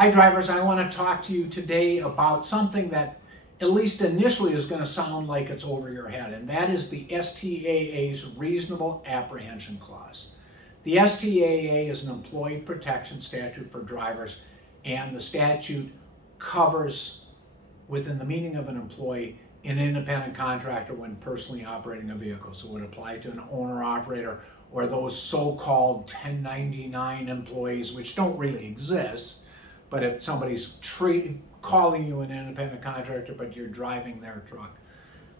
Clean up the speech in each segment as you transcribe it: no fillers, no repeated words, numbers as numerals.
Hi drivers, I want to talk to you today about something that at least initially is going to sound like it's over your head, and that is the STAA's Reasonable Apprehension Clause. The STAA is an employee protection statute for drivers, and the statute covers, within the meaning of an employee, an independent contractor when personally operating a vehicle. So it would apply to an owner-operator or those so-called 1099 employees, which don't really exist. But if somebody's calling you an independent contractor, but you're driving their truck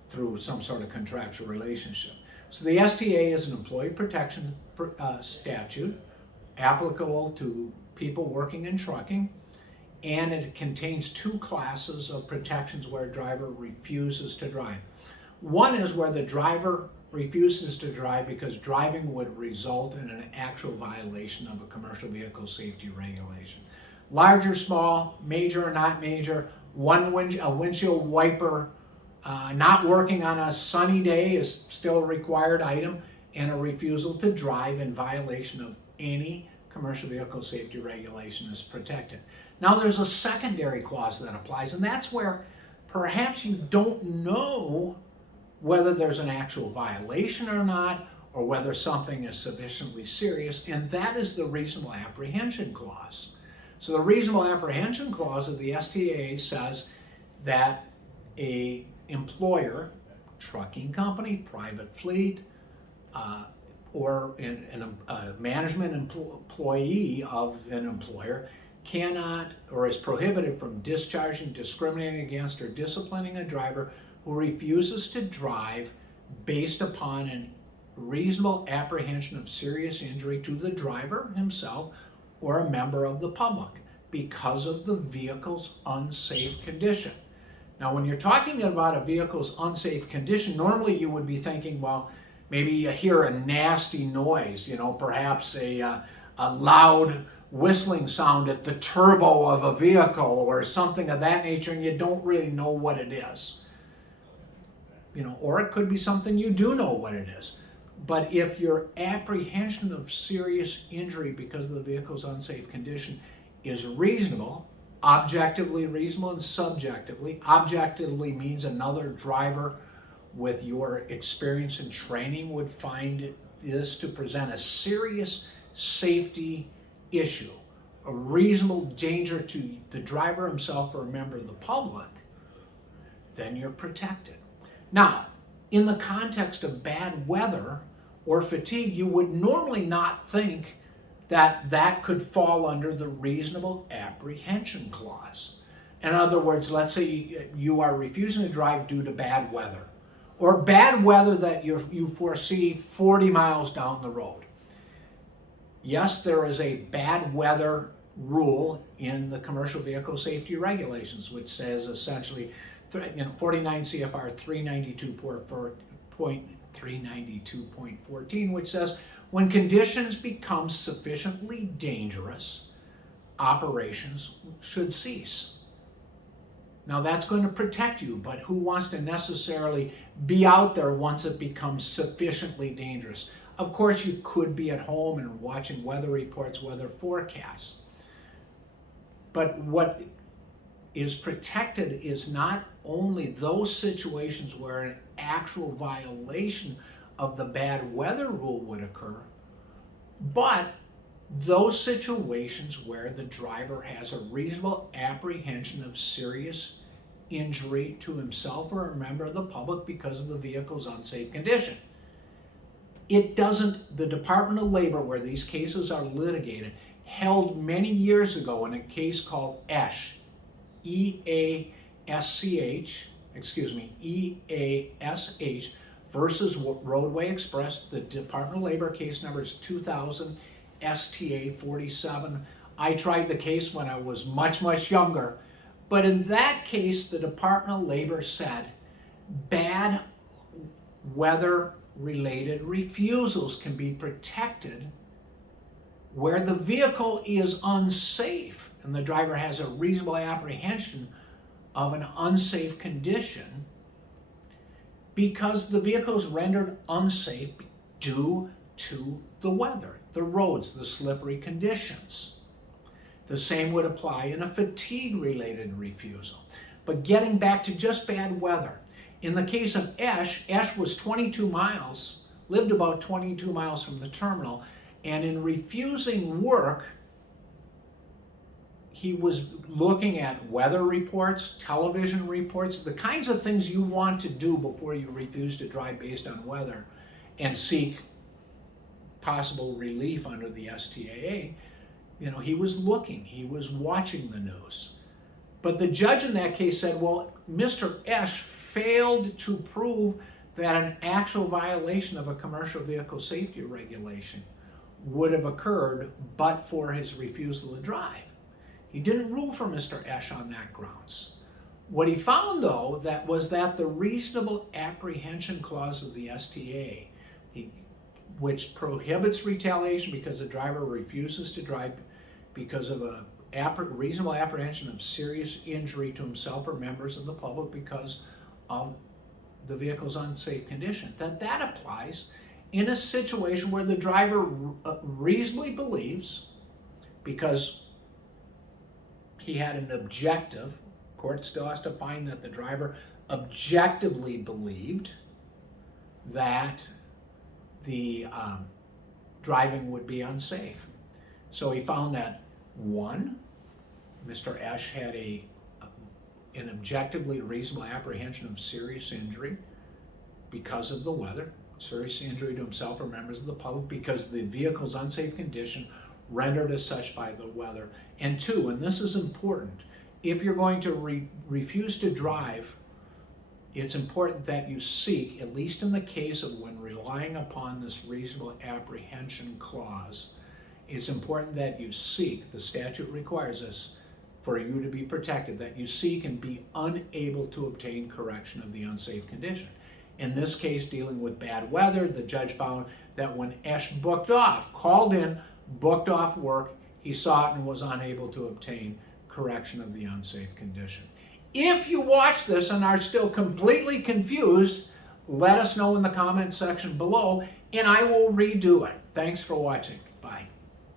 through some sort of contractual relationship. So the STA is an employee protection statute applicable to people working in trucking, and it contains two classes of protections where a driver refuses to drive. One is where the driver refuses to drive because driving would result in an actual violation of a commercial vehicle safety regulation. Large or small, major or not major, a windshield wiper not working on a sunny day is still a required item, and a refusal to drive in violation of any commercial vehicle safety regulation is protected. Now there's a secondary clause that applies, and that's where perhaps you don't know whether there's an actual violation or not, or whether something is sufficiently serious, and that is the Reasonable Apprehension Clause. So the Reasonable Apprehension Clause of the STAA says that a employer, trucking company, private fleet, or a management employee of an employer cannot or is prohibited from discharging, discriminating against, or disciplining a driver who refuses to drive based upon a reasonable apprehension of serious injury to the driver himself or a member of the public because of the vehicle's unsafe condition. Now, when you're talking about a vehicle's unsafe condition, normally you would be thinking, well, maybe you hear a nasty noise, perhaps a loud whistling sound at the turbo of a vehicle or something of that nature, and you don't really know what it is. Or it could be something you do know what it is. But if your apprehension of serious injury because of the vehicle's unsafe condition is reasonable, objectively reasonable and subjectively. Objectively means another driver with your experience and training would find this to present a serious safety issue, a reasonable danger to the driver himself or a member of the public, then you're protected. Now, in the context of bad weather or fatigue, you would normally not think that that could fall under the Reasonable Apprehension Clause. In other words, let's say you are refusing to drive due to bad weather, or bad weather that you foresee 40 miles down the road. Yes, there is a bad weather rule in the commercial vehicle safety regulations, which says essentially 49 CFR 392.14, which says when conditions become sufficiently dangerous, operations should cease. Now that's going to protect you, but who wants to necessarily be out there once it becomes sufficiently dangerous? Of course, you could be at home and watching weather reports, weather forecasts. But what is protected is not only those situations where an actual violation of the bad weather rule would occur, but those situations where the driver has a reasonable apprehension of serious injury to himself or a member of the public because of the vehicle's unsafe condition. The Department of Labor, where these cases are litigated, held many years ago in a case called EASH, EASH versus Roadway Express. The Department of Labor case number is 2000 STA 47. I tried the case when I was much, much younger. But in that case, the Department of Labor said bad weather-related refusals can be protected where the vehicle is unsafe and the driver has a reasonable apprehension of an unsafe condition because the vehicle is rendered unsafe due to the weather, the roads, the slippery conditions. The same would apply in a fatigue-related refusal. But getting back to just bad weather, in the case of Esch was 22 miles, lived about 22 miles from the terminal, and in refusing work, he was looking at weather reports, television reports, the kinds of things you want to do before you refuse to drive based on weather and seek possible relief under the STAA. You know, he was looking, he was watching the news. But the judge in that case said, well, Mr. Esch failed to prove that an actual violation of a commercial vehicle safety regulation would have occurred but for his refusal to drive. He didn't rule for Mr. Esch on that grounds. What he found, though, was that the reasonable apprehension clause of the STA, which prohibits retaliation because the driver refuses to drive because of a reasonable apprehension of serious injury to himself or members of the public because of the vehicle's unsafe condition, that applies in a situation where the driver reasonably believes, because he had an objective, court still has to find that the driver objectively believed that the driving would be unsafe. So he found that, one, Mr. Esch had an objectively reasonable apprehension of serious injury because of the weather, serious injury to himself or members of the public because the vehicle's unsafe condition rendered as such by the weather. And two, and this is important, if you're going to refuse to drive, it's important that you seek, at least in the case of when relying upon this reasonable apprehension clause, it's important that you seek, the statute requires this, for you to be protected, that you seek and be unable to obtain correction of the unsafe condition. In this case, dealing with bad weather, the judge found that when Esch called in, booked off work, he saw it and was unable to obtain correction of the unsafe condition. If you watch this and are still completely confused, let us know in the comments section below and I will redo it. Thanks for watching.